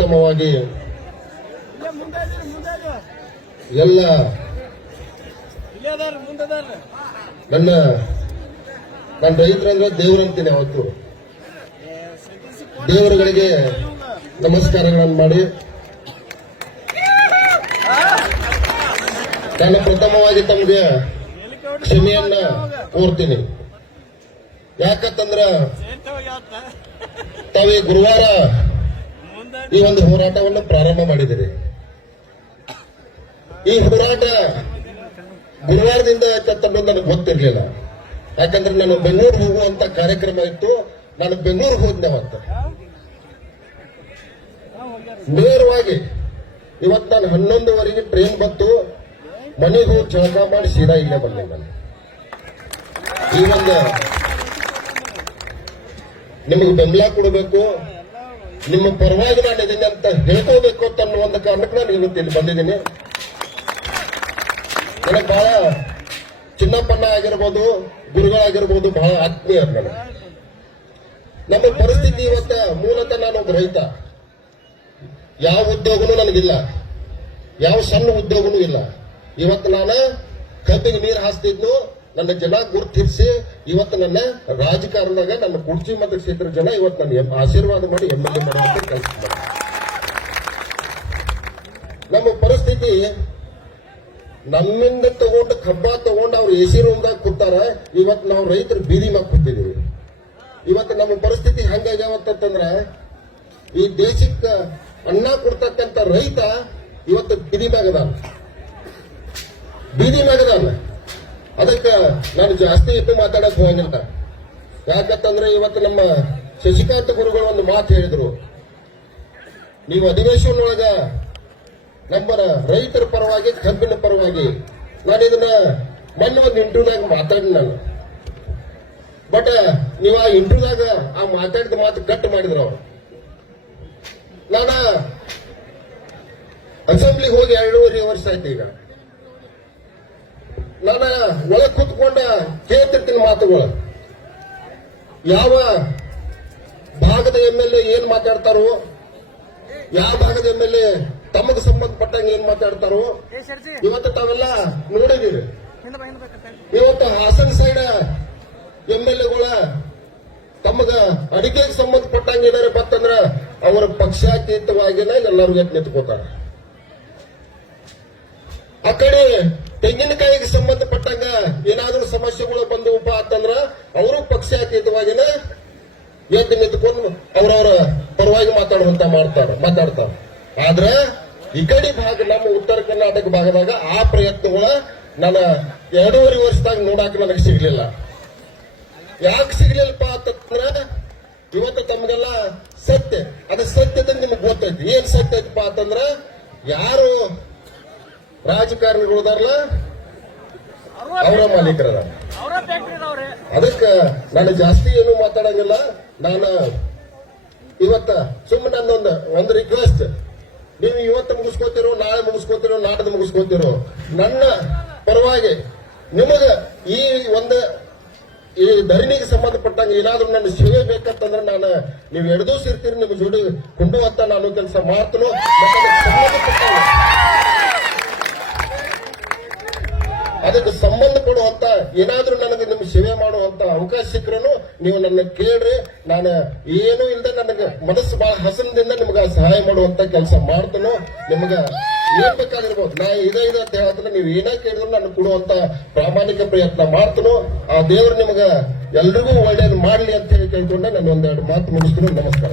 ಪರವಾಗಿ ಎಲ್ಲ ನನ್ನ ನನ್ನ ರೈತರಂದ್ರೆ ದೇವರಂತೀನಿ ಅವತ್ತು ದೇವರುಗಳಿಗೆ ನಮಸ್ಕಾರಗಳನ್ನು ಮಾಡಿ. ನಾನು ಪ್ರಥಮವಾಗಿ ತಮಗೆ ಕ್ಷಮೆಯನ್ನ ಕೋರ್ತೀನಿ. ಯಾಕಂತಂದ್ರ ತಾವೇ ಗುರುವಾರ ಈ ಒಂದು ಹೋರಾಟವನ್ನು ಪ್ರಾರಂಭ ಮಾಡಿದಿರಿ ಈ ಹೋರಾಟ ಗುರುವಾರದಿಂದ ಯಾಕಂತಂದ್ರೆ ನನಗೆ ಗೊತ್ತಿರ್ಲಿಲ್ಲ. ಯಾಕಂದ್ರೆ ನಾನು ಬೆಂಗಳೂರು ಹೋಗುವಂತ ಕಾರ್ಯಕ್ರಮ ಇತ್ತು. ನಾನು ಬೆಂಗಳೂರು ಹೋದ್ನೆ ಅಂತ ನೇರವಾಗಿ ಇವತ್ತು ನಾನು ಹನ್ನೊಂದುವರೆಗೆ ಟ್ರೈನ್ ಬಂತು. ಮನೆಗೂ ಚಳಕ ಮಾಡಿ ಸೀದಾ ಇಲ್ಲೇ ಬಂದೆ ನಾನು. ಈ ಒಂದು ನಿಮಗೆ ಬೆಂಬಲ ಕೊಡಬೇಕು. ನಿಮ್ಮ ಪರವಾಗಿ ನಾನು ಅಂತ ಹೇಳ್ಕೋಬೇಕು ಅಂತ ಒಂದು ಕಾರಣಕ್ಕೆ ನಾನು ಇವತ್ತು ಇಲ್ಲಿ ಬಂದಿದ್ದೀನಿ. ನನಗೆ ಬಹಳ ಚಿನ್ನಪ್ಪಣ್ಣ ಆಗಿರ್ಬೋದು ಗುರುಗಳಾಗಿರ್ಬೋದು ಬಹಳ ಆತ್ಮೀಯ ನನಗೆ. ನಮ್ಮ ಪರಿಸ್ಥಿತಿ ಇವತ್ತ ಮೂಲತಃ ನಾನು ಒಬ್ಬ ರೈತ. ಯಾವ ಉದ್ಯೋಗನೂ ನನಗಿಲ್ಲ. ಯಾವ ಸಣ್ಣ ಉದ್ಯೋಗನೂ ಇಲ್ಲ. ಇವತ್ತು ನಾನು ಕಬ್ಬಿಗೆ ನೀರು ಹಾಸ್ತಿದ್ನು ನನ್ನ ಜನ ಗುರುತಿಸಿ, ಇವತ್ತು ನನ್ನ ರಾಜಕಾರಣದಾಗ ನನ್ನ ಕುರ್ಚಿ ಮತ್ತು ಕ್ಷೇತ್ರ ಜನ ಇವತ್ತು ನನ್ನ ಆಶೀರ್ವಾದ ಮಾಡಿ ಎಂ ಎಲ್ ಎ ಕೆಲಸ ನಮ್ಮ ಪರಿಸ್ಥಿತಿ, ನಮ್ಮಿಂದ ತಗೊಂಡು ಕಬ್ಬ ತಗೊಂಡು ಅವ್ರು ಎ ಸಿ ರೂಮ್ದಾಗ ಕೂತಾರ, ಇವತ್ತು ನಾವು ರೈತರು ಬೀದಿ ಮ್ಯಾಗ ಕೂತಿದೀವಿ ಇವತ್ತು ನಮ್ಮ ಪರಿಸ್ಥಿತಿ ಹೆಂಗಾಗ್ಯಾವತ್ತಂದ್ರ ಈ ದೇಶಕ್ಕೆ ಅನ್ನ ಕೊಡ್ತಕ್ಕಂತ ರೈತ ಇವತ್ತು ಬೀದಿ ಮ್ಯಾಗ ಅದಾನ. ಬೀದಿ ಮ್ಯಾಗ ಅದಾನ. ಅದಕ್ಕ ನಾನು ಜಾಸ್ತಿ ಎದ್ದು ಮಾತಾಡಕ್ ಹೋಗಿಲ್ಲ. ಯಾಕಂತಂದ್ರೆ ಇವತ್ತು ನಮ್ಮ ಶಶಿಕಾಂತ ಗುರುಗಳು ಒಂದು ಮಾತು ಹೇಳಿದ್ರು. ನೀವು ಅಧಿವೇಶನ ಒಳಗ ನಮ್ಮ ರೈತರ ಪರವಾಗಿ, ಕಬ್ಬಿನ ಪರವಾಗಿ ನಾನು ಇದನ್ನ ಮೊನ್ನೆ ಒಂದು ಇಂಟರ್ವ್ಯೂದಾಗ ಮಾತಾಡಿ ನಾನು. ಬಟ್ ನೀವು ಆ ಇಂಟರ್ವ್ಯೂದಾಗ ಆ ಮಾತಾಡಿದ ಮಾತು ಕಟ್ ಮಾಡಿದ್ರು ಅವರು. ನಾನ ಅಸೆಂಬ್ಲಿಗೆ ಹೋಗಿ ಎರಡೂವರೆ ವರ್ಷ ಆಯ್ತು ಈಗ. ನಾನು ಒಳ ಕೂತ್ಕೊಂಡ ಕೇಳ್ತಿರ್ತೀನಿ ಮಾತುಗಳು. ಯಾವ ಭಾಗದ ಎಂ ಎಲ್ ಎ ಏನ್ ಮಾತಾಡ್ತಾರೋ ಯಾವ ಭಾಗದ ಎಂ ಎಲ್ ಎ ತಮಗೆ ಸಂಬಂಧಪಟ್ಟಂಗೆ ಏನ್ ಮಾತಾಡ್ತಾರೋ ಇವತ್ತು ತಾವೆಲ್ಲ ನೋಡಿದೀರಿ ಇವತ್ತು ಹಾಸನ ಸೈಡ್ ಎಂ ಎಲ್ ಎಗಳ ತಮಗ ಅಡಿಕೆಗೆ ಸಂಬಂಧಪಟ್ಟಂಗೆ ಏನಾರ ಬಂತಂದ್ರ ಅವರ ಪಕ್ಷಾತೀತವಾಗಿನ ಎಲ್ಲರೂ ಎದ್ದು ನಿಂತ್ಕೋತಾರ. ಆ ಕಡೆ ತೆಂಗಿನಕಾಯಿಗೆ ಸಂಬಂಧಪಟ್ಟಂಗ ಏನಾದ್ರೂ ಸಮಸ್ಯೆಗಳು ಬಂದವಪ್ಪ ಅಂತಂದ್ರ ಅವರು ಪಕ್ಷಾತೀತವಾಗಿನ ಎದ್ದು ನಿಂತ್ಕೊಂಡು ಅವರವರ ಪರವಾಗಿ ಮಾತಾಡುವಂತ ಮಾಡ್ತಾರ, ಮಾತಾಡ್ತಾರ. ಆದ್ರೆ ಈ ಭಾಗ ನಮ್ಮ ಉತ್ತರ ಕರ್ನಾಟಕ ಭಾಗದಾಗ ಆ ಪ್ರಯತ್ನಗಳ ನನ್ನ ಎರಡೂವರೆ ವರ್ಷದಾಗ ನೋಡಾಕ ನನಗೆ ಸಿಗ್ಲಿಲ್ಲ. ಯಾಕೆ ಸಿಗ್ಲಿಲ್ಲಪ್ಪ ಅಂತಂದ್ರ ಇವತ್ತು ತಮಗೆಲ್ಲ ಸತ್ಯ, ಅದು ಸತ್ಯದ ನಿಮ್ಗೆ ಗೊತ್ತೈತಿ. ಏನ್ ಸತ್ಯ ಐತಪ್ಪ ಅಂತಂದ್ರ ಯಾರು ರಾಜಕಾರಣಿಗಳು ಅದಾರಲ್ಲ? ಅವರ ಮಾಲೀಕರ ಅದಕ್ಕ ನಾನು ಜಾಸ್ತಿ ಏನು ಮಾತಾಡಂಗಿಲ್ಲ. ನಾನು ಇವತ್ತ ಸುಮ್ಮನೆ ನನ್ನೊಂದು ಒಂದು ರಿಕ್ವೆಸ್ಟ್ ನೀವು ಇವತ್ತು ಮುಗಿಸ್ಕೋತಿರೋ, ನಾಳೆ ಮುಗಿಸ್ಕೋತಿರೋ, ನಾಡ್ದು ಮುಗಿಸ್ಕೋತಿರೋ, ನನ್ನ ಪರವಾಗಿ ನಿಮಗ ಈ ಒಂದು ಈ ಧರಣಿಗೆ ಸಂಬಂಧಪಟ್ಟಂಗೆ ಏನಾದ್ರೂ ನನ್ನ ಸೇವೆ ಬೇಕಂತಂದ್ರೆ ನಾನು ನೀವು ಎಡದೂ ಸೇರ್ತೀರಿ ನಿಮ್ಮ ಜೋಡಿ ಕೊಂಡುವಂತ ನಾನು ಕೆಲಸ ಮಾಡ್ತನೋ ಅದಕ್ಕೆ ಸಂಬಂಧ ಪಡುವಂತ ಏನಾದ್ರೂ ನನಗೆ ನಿಮ್ಗೆ ಸೇವೆ ಮಾಡುವಂತ ಅವಕಾಶ ಸಿಕ್ಕರೂ ನೀವು ನನ್ನ ಕೇಳ್ರಿ. ನಾನು ಏನು ಇಲ್ಲದೆ ನನಗೆ ಮನಸ್ಸು ಬಹಳ ಹಸನದಿಂದ ನಿಮ್ಗೆ ಸಹಾಯ ಮಾಡುವಂತ ಕೆಲಸ ಮಾಡ್ತನೋ. ನಿಮ್ಗ ಏನ್ ಬೇಕಾಗಿರ್ಬೋದು? ನಾ ಇದೇ ಇದೆ ಅಂತ ಹೇಳಿದ್ರೆ ನೀವು ಏನೇ ಕೇಳಿದ್ರು ನಾನು ಕೊಡುವಂತ ಪ್ರಾಮಾಣಿಕ ಪ್ರಯತ್ನ ಮಾಡ್ತನೋ. ಆ ದೇವರು ನಿಮ್ಗ ಎಲ್ರಿಗೂ ಒಳ್ಳೇದು ಮಾಡ್ಲಿ ಅಂತ ಹೇಳಿ ಕೇಳ್ಕೊಂಡೆ. ನಾನು ಒಂದೆರಡು ಮಾತು ಮುಗಿಸ್ತೀನಿ. ನಮಸ್ಕಾರ.